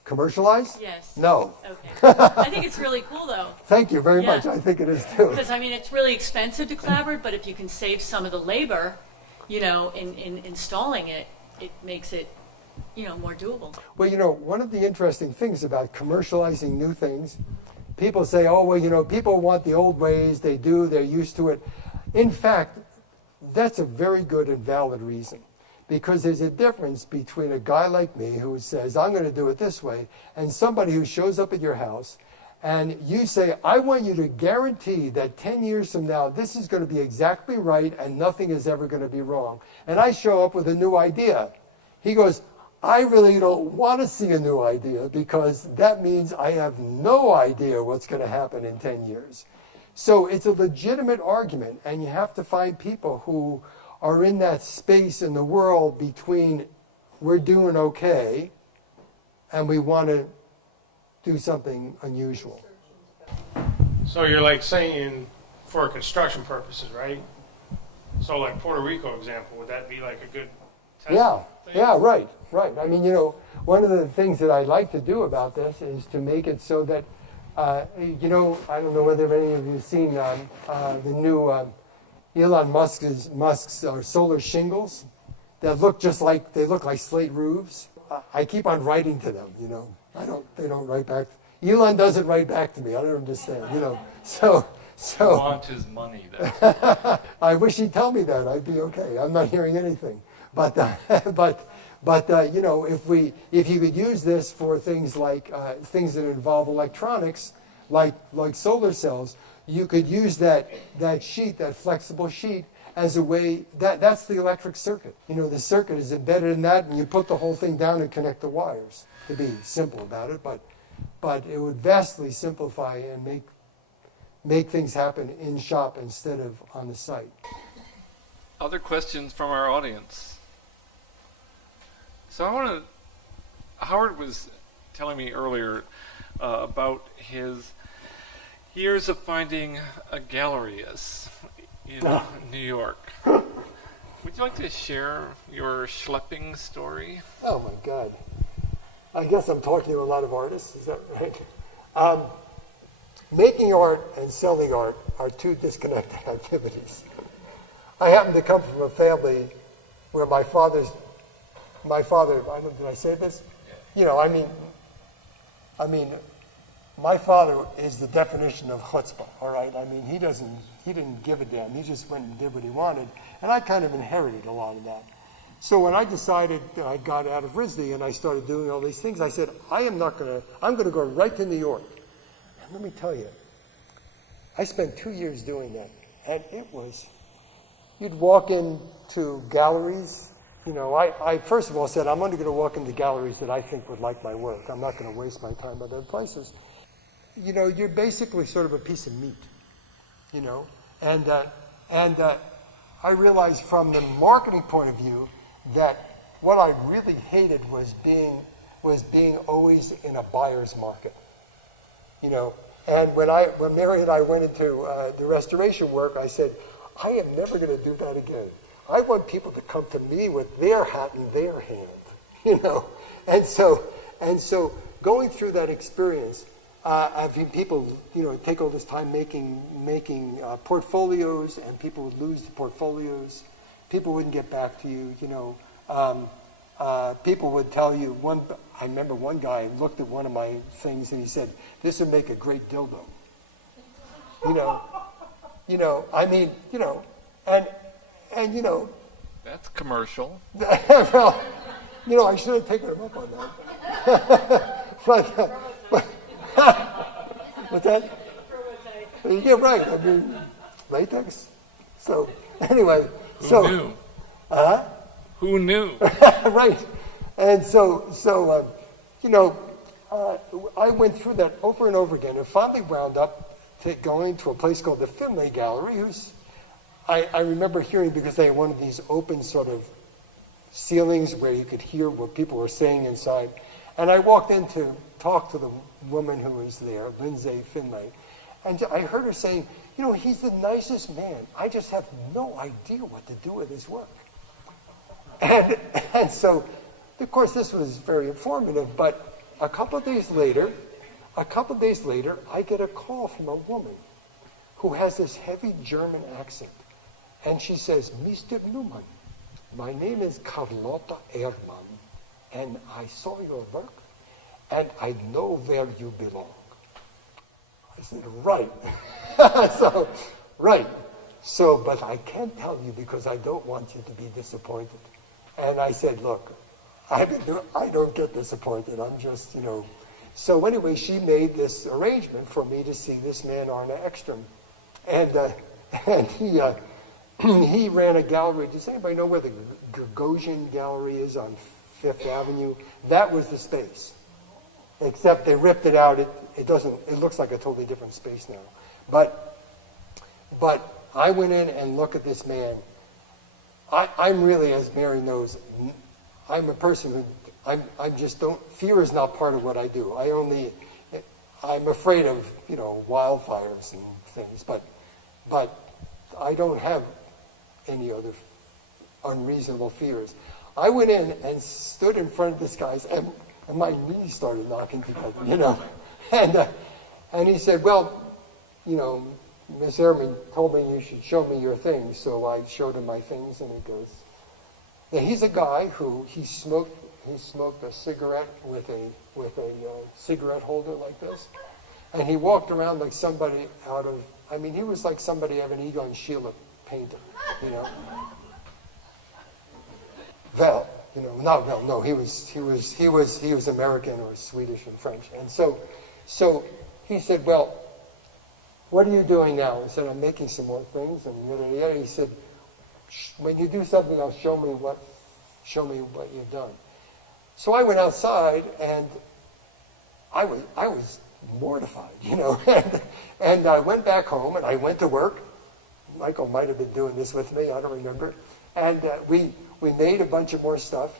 Commercialized? Yes. No. Okay. I think it's really cool, though. Thank you very much. I think it is, too. Because, it's really expensive to clapboard, but if you can save some of the labor, in installing it, it makes it, more doable. Well, one of the interesting things about commercializing new things, people say, oh, well, people want the old ways. They're used to it. In fact, that's a very good and valid reason. Because there's a difference between a guy like me who says, I'm going to do it this way, and somebody who shows up at your house and you say, I want you to guarantee that 10 years from now, this is going to be exactly right and nothing is ever going to be wrong. And I show up with a new idea. He goes, I really don't want to see a new idea because that means I have no idea what's going to happen in 10 years. So it's a legitimate argument, and you have to find people who are in that space in the world between we're doing okay and we want to do something unusual. So you're like saying for construction purposes, right? So like Puerto Rico example, would that be like a good test thing? Yeah, right. I mean, one of the things that I'd like to do about this is to make it so that, I don't know whether any of you have seen the new Elon Musk's solar shingles that look like slate roofs. I keep on writing to them, they don't write back. Elon doesn't write back to me. I don't understand, So I want his money, though. I wish he'd tell me that. I'd be okay. I'm not hearing anything. But if you could use this for things like things that involve electronics, like solar cells, you could use that sheet, that flexible sheet, as a way, that's the electric circuit. The circuit is embedded in that, and you put the whole thing down and connect the wires, to be simple about it. But it would vastly simplify and make things happen in shop instead of on the site. Other questions from our audience? So Howard was telling me earlier about his years of finding a galleryist in New York. Would you like to share your schlepping story? Oh my God. I guess I'm talking to a lot of artists, is that right? Making art and selling art are two disconnected activities. I happen to come from a family where my father, did I say this? Yeah. My father is the definition of chutzpah, all right? He didn't give a damn. He just went and did what he wanted. And I kind of inherited a lot of that. So when I decided I got out of RISD and I started doing all these things, I said, I'm going to go right to New York. And let me tell you, I spent 2 years doing that. And it was, you'd walk into galleries. You know, I first of all said, I'm only going to walk into galleries that I think would like my work. I'm not going to waste my time at other places. You know, you're basically sort of a piece of meat, you know. And I realized from the marketing point of view that what I really hated was being always in a buyer's market, you know. And when Mary and I went into the restoration work, I said, I am never going to do that again. I want people to come to me with their hat in their hand, you know. And so going through that experience, I've seen people, you know, take all this time making portfolios, and people would lose the portfolios. People wouldn't get back to you, you know. People would tell you, I remember one guy looked at one of my things and he said, this would make a great dildo. You know, I mean, you know, and you know. That's commercial. Well, you know, I should have taken him up on that. What's that? Yeah, right. I mean, latex. So anyway, Who knew? Who knew? Right. And so you know, I went through that over and over again, and finally wound up going to a place called the Finlay Gallery, I remember hearing, because they had one of these open sort of ceilings where you could hear what people were saying inside. And I walked in to talk to the woman who was there, Lindsay Finlay, and I heard her saying, you know, he's the nicest man. I just have no idea what to do with his work. And so, of course, this was very informative, but a couple of days later, I get a call from a woman who has this heavy German accent. And she says, Mr. Newman, my name is Carlotta Erdmann, and I saw your work, and I know where you belong. I said, right. So, but I can't tell you because I don't want you to be disappointed. And I said, look, I don't get disappointed. I'm just, you know. So anyway, she made this arrangement for me to see this man, Arne Eckstrom. And he ran a gallery. Does anybody know where the Gagosian Gallery is on Fifth Avenue? That was the space. Except they ripped it out. It looks like a totally different space now. But I went in and looked at this man. I'm really, as Mary knows, I'm a person who, fear is not part of what I do. I'm afraid of, you know, wildfires and things, but I don't have any other unreasonable fears. I went in and stood in front of this guy's, and my knees started knocking together, you know. And he said, well, you know, Miss Ehrman told me you should show me your things, so I showed him my things, and he goes, now he's a guy who he smoked a cigarette with a cigarette holder like this, and he walked around like somebody he was like somebody out of an Egon Schiele painting, you know. No, he was American or Swedish and French, and so he said, well, what are you doing now? I said, I'm making some more things, and he said, when you do something else, show me what you've done. So I went outside, and I was mortified, you know, and I went back home, and I went to work. Michael might have been doing this with me, I don't remember. And we made a bunch of more stuff.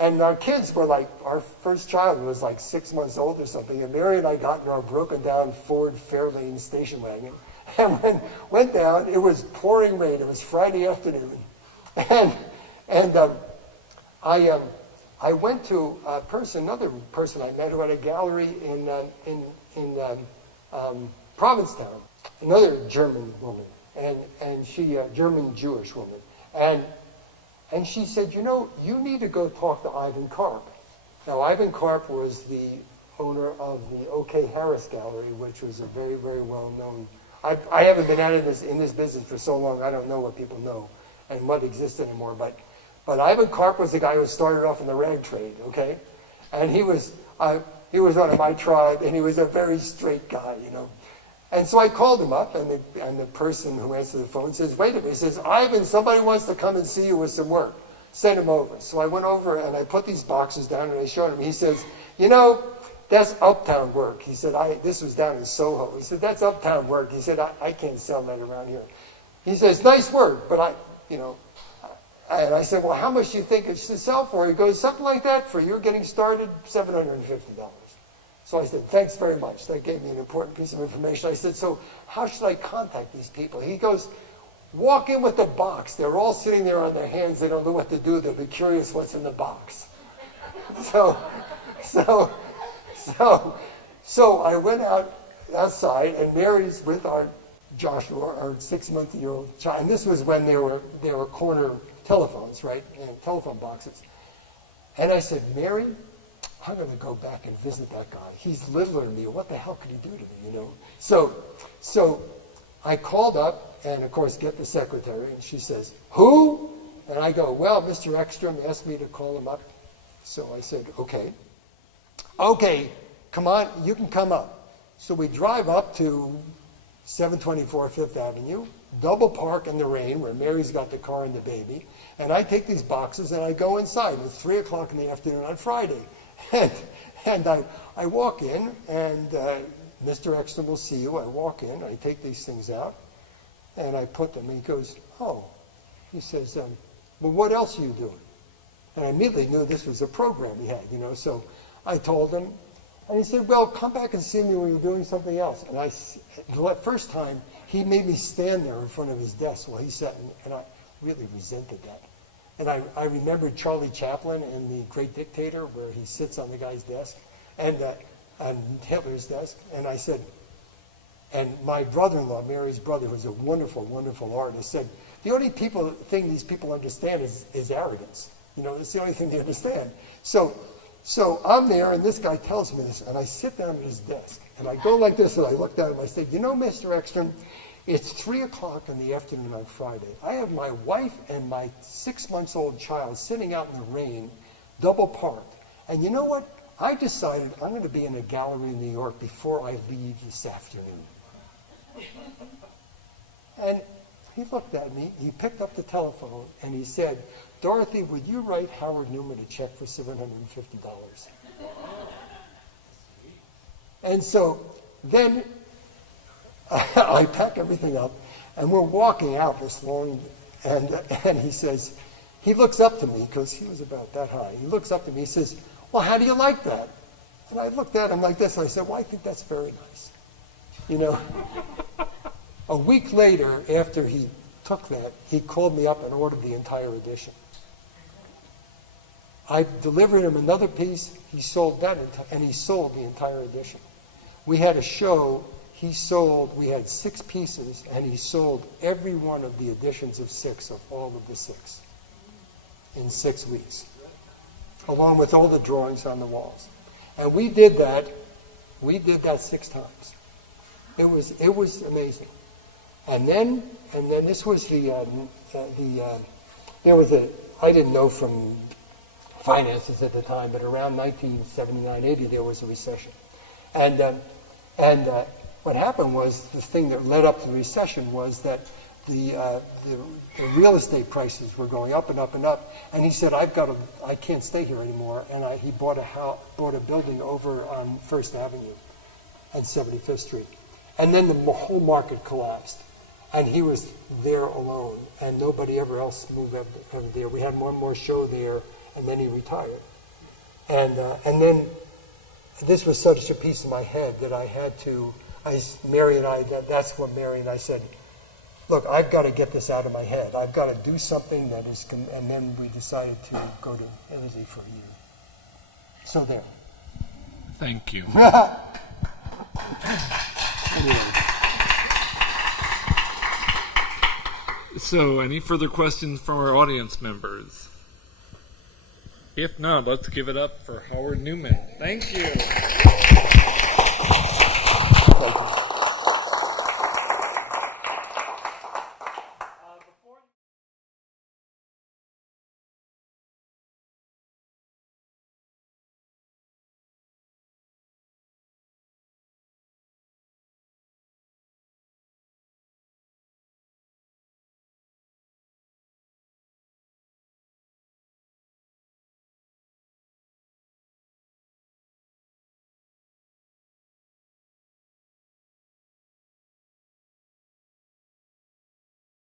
And our kids were like, our first child was like 6 months old or something, and Mary and I got in our broken down Ford Fairlane station wagon, and went down. It was pouring rain. It was Friday afternoon. And I went to another person I met who had a gallery in Provincetown, another German woman, and she a German Jewish woman, and she said, you know, you need to go talk to Ivan Karp. Now, Ivan Karp was the owner of the O.K. Harris Gallery, which was a very, very well-known. I haven't been in this business for so long, I don't know what people know and what exists anymore. But Ivan Karp was the guy who started off in the rag trade, okay? And he was one of my tribe, and he was a very straight guy, you know. And so I called him up, and the person who answered the phone says, wait a minute. He says, Ivan, somebody wants to come and see you with some work. Send him over. So I went over, and I put these boxes down, and I showed him. He says, you know, that's uptown work. He said, this was down in Soho. He said, that's uptown work. He said, I can't sell that around here. He says, nice work, but and I said, well, how much do you think it should sell for? He goes, something like that for you getting started, $750. So I said, thanks very much. That gave me an important piece of information. I said, so how should I contact these people? He goes, walk in with the box. They're all sitting there on their hands. They don't know what to do. They'll be curious what's in the box. So I went outside, and Mary's with our Joshua, our 6-month-old child. And this was when there were corner telephones, right, and telephone boxes. And I said, Mary, I'm going to go back and visit that guy. He's littler than me. What the hell could he do to me, you know? So I called up and, of course, get the secretary, and she says, who? And I go, well, Mr. Eckstrom asked me to call him up. So I said, okay, come on, you can come up. So we drive up to 724 Fifth Avenue, double park in the rain where Mary's got the car and the baby, and I take these boxes and I go inside. It's 3 o'clock in the afternoon on Friday. And I walk in, and Mr. Eckstrom will see you. I walk in, I take these things out, and I put them, and he goes, oh. He says, well, what else are you doing? And I immediately knew this was a program he had, you know, so I told him, and he said, well, come back and see me when you're doing something else. And the first time, he made me stand there in front of his desk while he sat, and I really resented that. And I remembered Charlie Chaplin in The Great Dictator, where he sits on the guy's desk, and on Hitler's desk, and I said, and my brother-in-law, Mary's brother, who's a wonderful, wonderful artist, said, the only thing these people understand is arrogance. You know, it's the only thing they understand. So I'm there, and this guy tells me this, and I sit down at his desk, and I go like this, and I look down, and I say, you know, Mr. Eckstrom, it's 3 o'clock in the afternoon on Friday. I have my wife and my 6-month-old child sitting out in the rain, double parked. And you know what? I decided I'm going to be in a gallery in New York before I leave this afternoon. And he looked at me, he picked up the telephone, and he said, Dorothy, would you write Howard Newman a check for $750? And so then I pack everything up, and we're walking out this long, and he says, he looks up to me, because he was about that high. He looks up to me, he says, well, how do you like that? And I looked at him like this, and I said, well, I think that's very nice. You know, a week later, after he took that, he called me up and ordered the entire edition. I delivered him another piece, he sold that, and he sold the entire edition. We had a show, we had 6 pieces, and he sold every one of the editions of 6, of all of the 6, in 6 weeks, along with all the drawings on the walls. And we did that 6 times. It was amazing. And then this was I didn't know from finances at the time, but around 1979-80 there was a recession, and what happened was, the thing that led up to the recession was that the real estate prices were going up and up and up, and he said, I can't stay here anymore, and he bought a building over on First Avenue and 75th Street, and then the whole market collapsed. And he was there alone, and nobody ever else moved up there. We had one more show there, and then he retired. And then this was such a piece of my head that I had to, that's what Mary and I said, look, I've got to get this out of my head. I've got to do something that is, and then we decided to go to Italy for a year. So there. Thank you. Anyway. So, any further questions from our audience members? If not, let's give it up for Howard Newman. Thank you. Thank you.